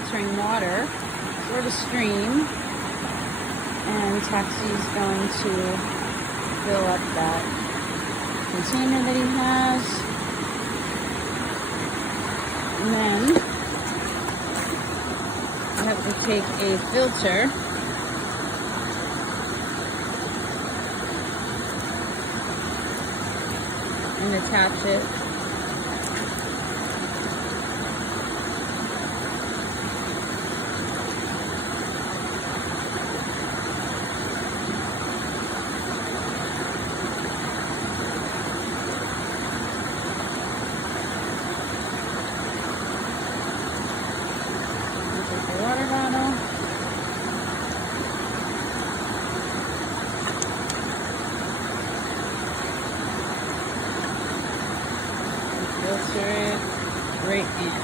filtering water for the stream, and Taxi's going to fill up that container that he has. And then I have to take a filter and attach it into the water bottle. Filter it right in.